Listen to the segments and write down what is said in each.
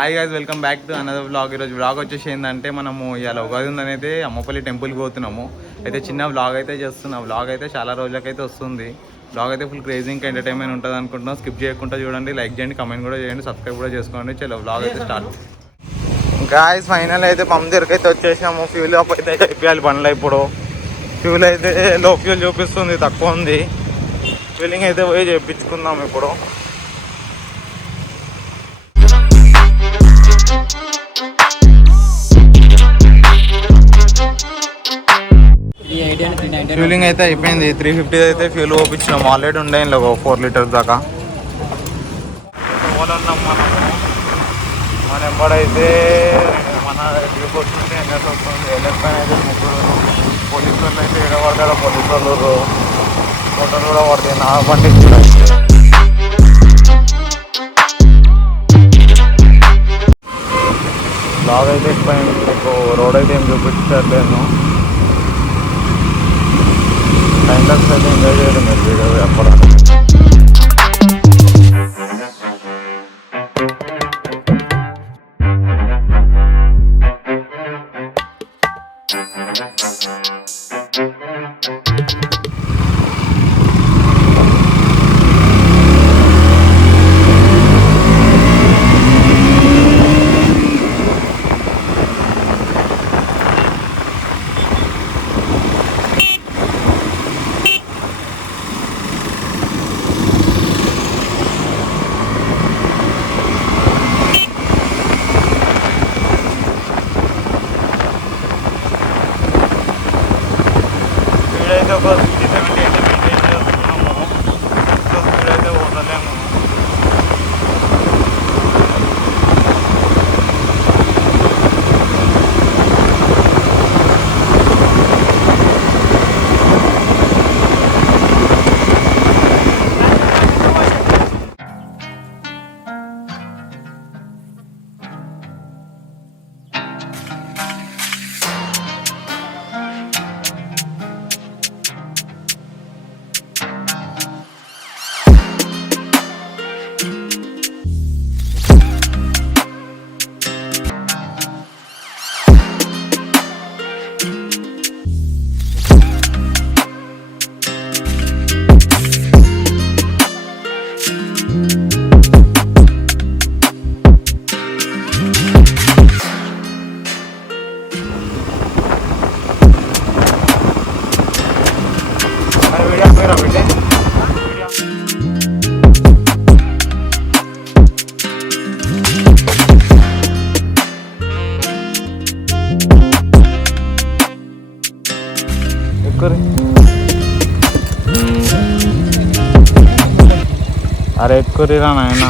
Hi guys, welcome back to another vlog. ఈరోజు vlog వచ్చేసి ఏంటంటే మనము ఇవాళ ఉగాది ఉందని అయితే అమ్మపల్లి టెంపుల్కి పోతున్నాము. అయితే చిన్న వ్లాగ్ అయితే చేస్తున్నాం. వ్లాగ్ అయితే చాలా రోజులకైతే వస్తుంది. వ్లాగ్ అయితే ఫుల్ క్రేజీ ఇంకా ఎంటర్టైన్మెంట్ ఉంటుంది అనుకుంటున్నాం. స్కిప్ చేయకుండా చూడండి, లైక్ చేయండి, కమెంట్ కూడా చేయండి, సబ్స్క్రైబ్ కూడా చేసుకోండి. చలో వ్లాగ్ అయితే స్టార్ట్. గాయస్ ఫైనల్ అయితే పంప్ దగ్గరికి అయితే వచ్చేసాము. ఫ్యూల్ అప్ అయితే అయిపోయాలి బండ్లో. ఇప్పుడు ఫ్యూల్ అయితే లో ఫ్యూల్ చూపిస్తుంది, తక్కువ ఉంది. ఫ్యూలింగ్ అయితే పోయి చేయించుకుందాం ఇప్పుడు. ఫ్యూలింగ్ అయితే అయిపోయింది. 350 అయితే ఫ్యూల్ పోపించినాం. ఆల్రెడీ ఉండే 4 లీటర్స్ దాకా. ఉన్నాం మన ఎంబడైతే మన డ్యూక్ వస్తుంది, ఎన్ఎస్ వస్తుంది. ఎన్ఎస్ పైన అయితే ముగ్గురు పోలీసు వాళ్ళు అయితే ఏడబడతారు. పోలీసు వాళ్ళు ఫోటోలు కూడా పడతాయి. నా బండి బ్లాగ్ అయితే ఎక్కువైంది. మీకు రోడ్ అయితే ఏం చూపించట్లేదు. టైం లాప్స్ అయితే ఎంజాయ్ చేయడం మీరు వీడియో చెప్పడానికి. ఒక 60-70 అయితే మెయింటైన్ చేస్తున్నాము. స్పీడ్ అయితే ఉండలేము. అరే ఎక్కువరా నాయన.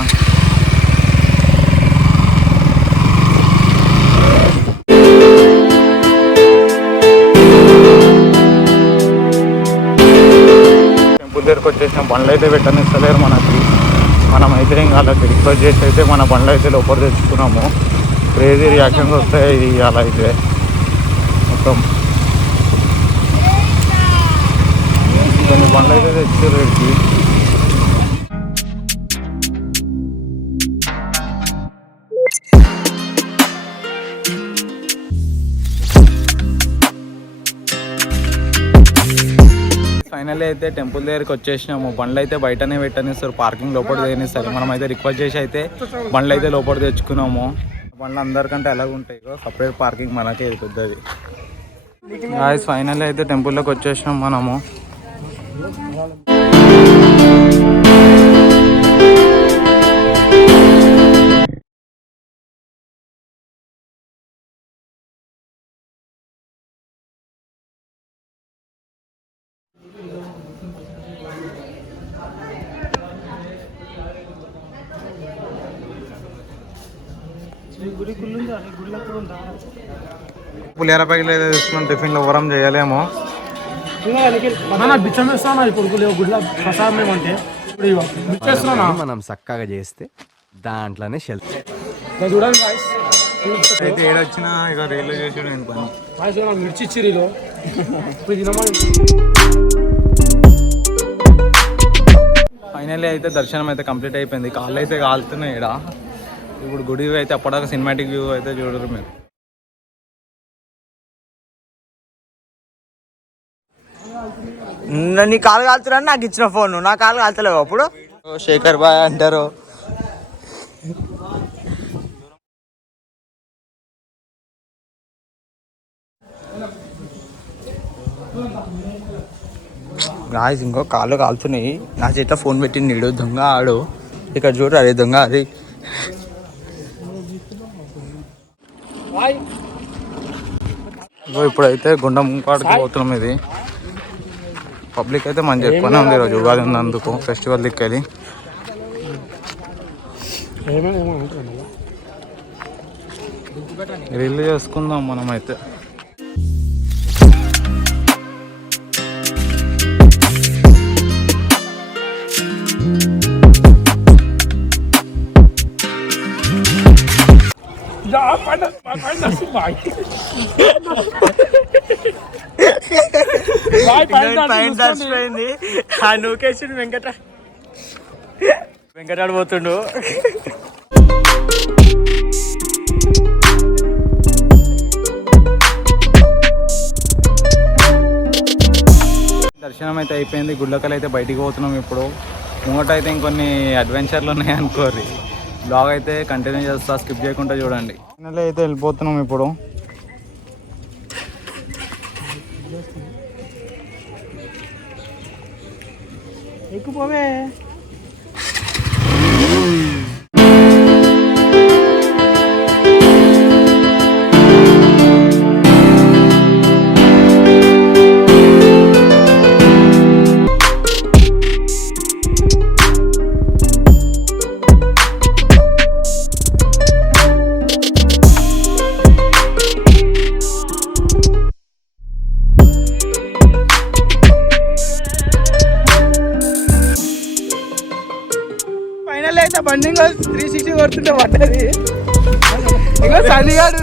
టెంపుల్ దగ్గరకు వచ్చేసిన బండ్లు అయితే పెట్టనిస్తలేరు మనకి. మనమైతే ఇంకా వాళ్ళకి రిక్వెస్ట్ చేసి అయితే మన బండ్లు అయితే లోపల తెచ్చుకున్నాము. క్రేజీ రియాక్షన్స్ వస్తాయి ఇది అలా అయితే మొత్తం. కొన్ని బండ్లు అయితే తెచ్చారు వీడికి. ఫైనల్లీ అయితే టెంపుల్ దగ్గరికి వచ్చేసినాము. బండ్లు అయితే బయటనే పెట్టనిస్తారు, పార్కింగ్ లోపల తెనిస్తారు. మనం అయితే రిక్వెస్ట్ చేసి అయితే బండ్లు అయితే లోపల తెచ్చుకున్నాము. బండ్లు అందరికంటే అలాగ ఉంటాయి, సపరేట్ పార్కింగ్ మనకే పెద్దది. గాయ్స్ ఫైనల్లీ అయితే టెంపుల్లోకి వచ్చేసినాం మనము. పులిహార ప్యాకెట్లు అయితే తీసుకున్నాం. టిఫిన్లో వరం చేయలేము. మనం చక్కగా చేస్తే దాంట్లోనే షెల్ఫ్ అయితే ఏడొచ్చినా ఇక రీల్లో చేసి మిర్చి చిరీలో ఫైనల్లీ అయితే దర్శనం అయితే కంప్లీట్ అయిపోయింది. కాళ్ళు అయితే కాలుతున్నాయి. ఇక్కడ ఇప్పుడు గుడి అయితే అప్పటిదాకా సినిమాటిక్ వ్యూ అయితే చూడరు మీరు. నీ కాలు కాలుతున్నా నాకు ఇచ్చిన ఫోన్ నా కాలు కాల్చలేవు అప్పుడు శేఖర్ బాయ్ అంటారు. గాయస్ ఇంకో కాళ్ళు కాలుతున్నాయి. నా చేతిలో ఫోన్ పెట్టి నీడు దొంగ ఆడు. ఇక్కడ చూడు అదే దొంగ అది. ఇప్పుడైతే గుండం కాడికి పోతున్నాం. ఇది పబ్లిక్ అయితే మంచి ఎక్కువనే ఉంది ఈరోజు ఉగాది ఉన్నందుకు ఫెస్టివల్ దిక్కేది. రీల్ చేసుకుందాం మనమైతే. తడిచిపోయింది. ఆ నూకేషన్ వెంకటాడు పోతుండు. దర్శనం అయితే అయిపోయింది. గుళ్ళకలు అయితే బయటికి పోతున్నాం. ఇప్పుడు ముంగట అయితే ఇంకొన్ని అడ్వెంచర్లు ఉన్నాయి అనుకోర్రి. బ్లాగ్ అయితే కంటిన్యూ చేస్తా, స్కిప్ చేయకుండా చూడండి. ఫైనల్ అయితే వెళ్ళిపోతున్నాం ఇప్పుడు. ఎక్కుపోవే. ఫైనల్ అయితే బండి 360 కొడుతుంటే పడ్డది. ఇంకా సన్నిగాడు